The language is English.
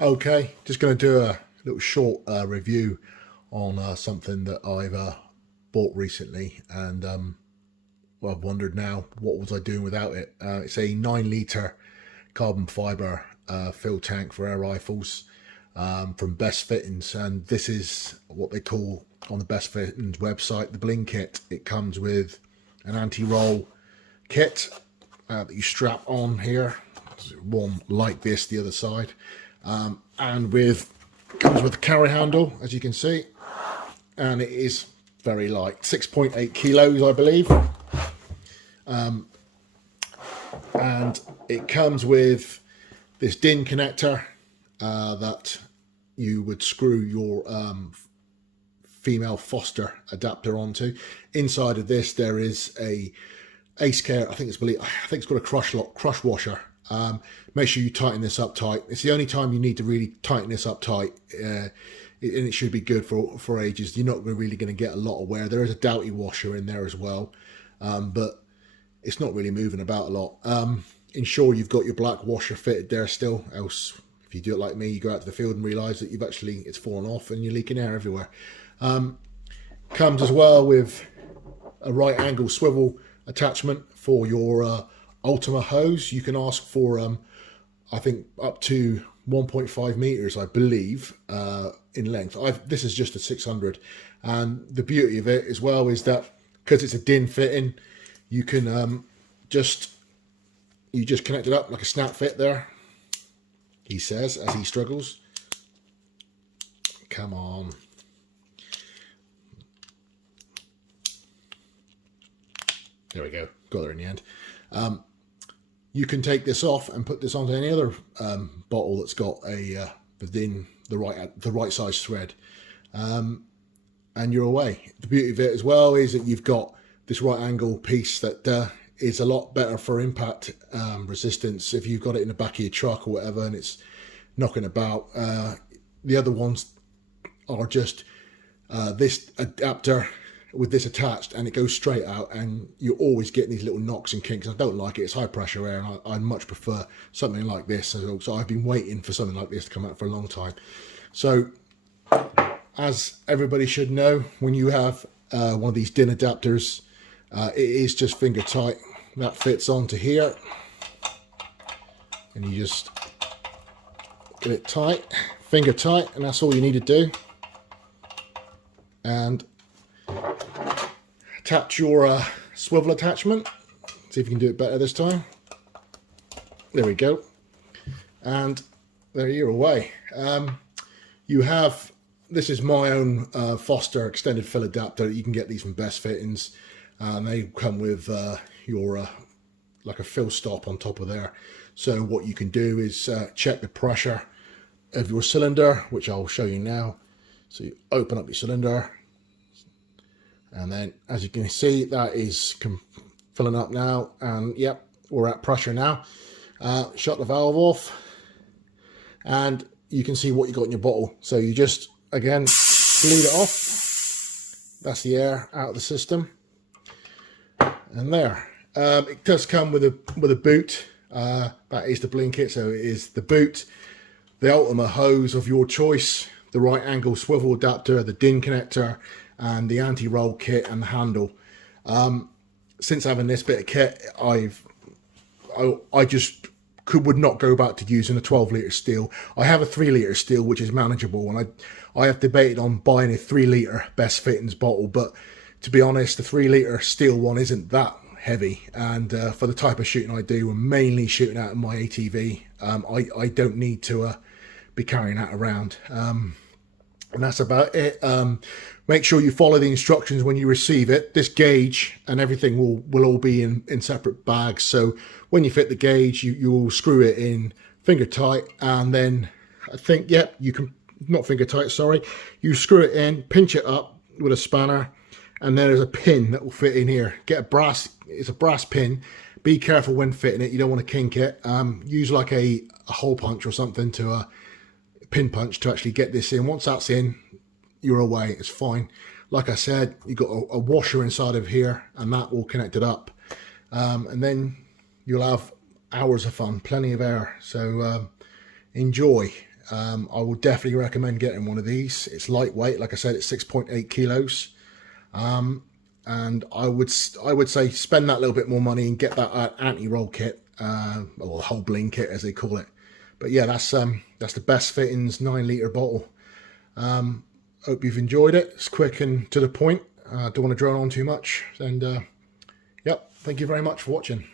Okay, just going to do a little short review on something that I've bought recently, and well, I've wondered now what was I doing without it. It's a 9 litre carbon fibre fill tank for air rifles from Best Fittings, and this is what they call on the Best Fittings website the Bling kit. It comes with an anti-roll kit that you strap on here, one like this, the other side. And comes with a carry handle, as you can see, and it is very light, 6.8 kilos, I believe. And it comes with this DIN connector that you would screw your female Foster adapter onto. Inside of this, there is a Ace Care. I think it's got a crush washer. Make sure you tighten this up tight. It's the only time you need to really tighten this up tight, and it should be good for ages. You're not really going to get a lot of wear. There is a Doughty washer in there as well, but it's not really moving about a lot. Ensure you've got your black washer fitted there still, else if you do it like me, you go out to the field and realise that it's fallen off and you're leaking air everywhere. Comes as well with a right angle swivel attachment for your Ultima hose. You can ask for I think up to 1.5 meters, I believe, in length. This is just a 600, and the beauty of it as well is that because it's a DIN fitting, you can just connect it up like a snap fit there, he says, as he struggles. Come on. There we go, got there in the end. You can take this off and put this onto any other bottle that's got the right size thread, and you're away. The beauty of it as well is that you've got this right angle piece that is a lot better for impact resistance if you've got it in the back of your truck or whatever and it's knocking about. The other ones are just this adapter with this attached, and it goes straight out, and you're always getting these little knocks and kinks. I don't like it. It's high pressure air, and I much prefer something like this. So I've been waiting for something like this to come out for a long time. So as everybody should know, when you have one of these DIN adapters, it is just finger tight. That fits onto here, and you just get it tight, finger tight, and that's all you need to do. And attach your swivel attachment. See if you can do it better this time. There we go. And there you're away. This is my own Foster extended fill adapter. You can get these from Best Fittings, and they come with your like a fill stop on top of there. So what you can do is check the pressure of your cylinder, which I'll show you now. So you open up your cylinder, and then as you can see, that is filling up now, and yep, we're at pressure now. Shut the valve off, and you can see what you got in your bottle. So you just again bleed it off. That's the air out of the system, and there. It does come with a boot. That is the Bling kit. So it is the boot, the Ultima hose of your choice, the right angle swivel adapter, the DIN connector, and the anti-roll kit and the handle. Since having this bit of kit, I just would not go back to using a 12-litre steel. I have a 3-litre steel, which is manageable, and I have debated on buying a 3-litre Best Fittings bottle, but to be honest, the 3-litre steel one isn't that heavy, and for the type of shooting I do, I'm mainly shooting out of my ATV. I don't need to be carrying that around. And that's about it. Make sure you follow the instructions when you receive it. This gauge and everything will all be in separate bags. So when you fit the gauge, you will screw it in finger tight, and then I think, yeah, you can, not finger tight, sorry. You screw it in, pinch it up with a spanner, and there's a pin that will fit in here. It's a brass pin. Be careful when fitting it. You don't want to kink it. Use like a hole punch or something to pin punch to actually get this in. Once that's in, you're away. It's fine. Like I said, you've got a washer inside of here, and that will connect it up, and then you'll have hours of fun, plenty of air. So enjoy. I will definitely recommend getting one of these. It's lightweight, like I said, it's 6.8 kilos. And I would say spend that little bit more money and get that anti-roll kit, or the whole Bling kit as they call it. But yeah, that's the Best Fittings 9 litre bottle. Hope you've enjoyed it. It's quick and to the point. Don't want to drone on too much. And yep, thank you very much for watching.